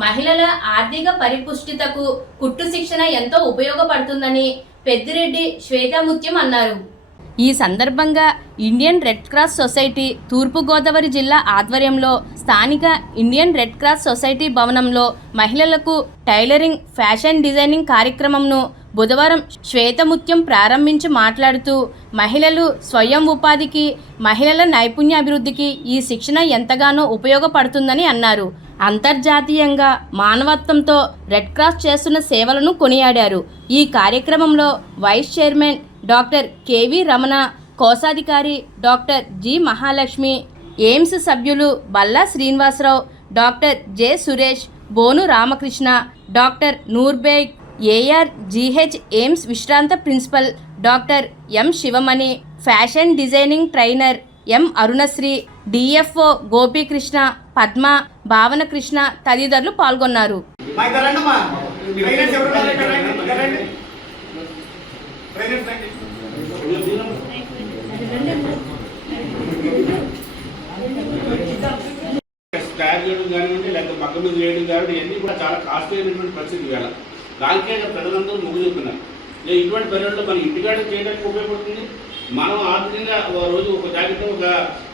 మహిళల ఆర్థిక పరిపుష్టితకు కుట్టు శిక్షణ ఎంతో ఉపయోగపడుతుందని పెద్దిరెడ్డి శ్వేతాముత్యం అన్నారు. ఈ సందర్భంగా ఇండియన్ రెడ్ క్రాస్ సొసైటీ తూర్పుగోదావరి జిల్లా ఆధ్వర్యంలో స్థానిక ఇండియన్ రెడ్ క్రాస్ సొసైటీ భవనంలో మహిళలకు టైలరింగ్, ఫ్యాషన్ డిజైనింగ్ కార్యక్రమంను బుధవారం శ్వేతముత్యం ప్రారంభించి మాట్లాడుతూ మహిళలు స్వయం ఉపాధికి, మహిళల నైపుణ్యాభివృద్ధికి ఈ శిక్షణ ఎంతగానో ఉపయోగపడుతుందని అన్నారు. అంతర్జాతీయంగా మానవత్వంతో రెడ్ క్రాస్ చేస్తున్న సేవలను కొనియాడారు. ఈ కార్యక్రమంలో vice chairman doctor K V Ramana, కోశాధికారి డాక్టర్ జి మహాలక్ష్మి, ఎయిమ్స్ సభ్యులు Balla Srinivasarao, doctor J Suresh, Bonu Ramakrishna, doctor Noorbeg, ARGH AIMS విశ్రాంత principal doctor M Sivamani, fashion designing trainer M Arunasri, DFO Gopikrishna, Padma, Bhavanakrishna తదితరులు పాల్గొన్నారు. తయారు చేయడం కానివ్వండి, లేకపోతే పక్క మీద చేయడం కానివ్వండి, ఇవన్నీ కూడా చాలా కాస్ట్లీ అయినటువంటి పరిస్థితి వేళ. దానికే ప్రజలందరూ మొగ్గు చూపుతున్నారు. ఇటువంటి పనుల్లో మన ఇంటికాడ చేయడానికి ఉపయోగపడుతుంది. మనం ఆర్థికంగా రోజు ఒక జాకెట్, ఒక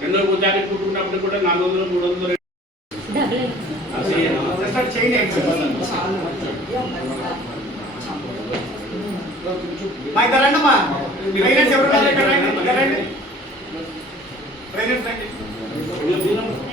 2 జాకెట్ కుట్టుకున్నప్పుడు కూడా 400, 300 ట్రైనర్స్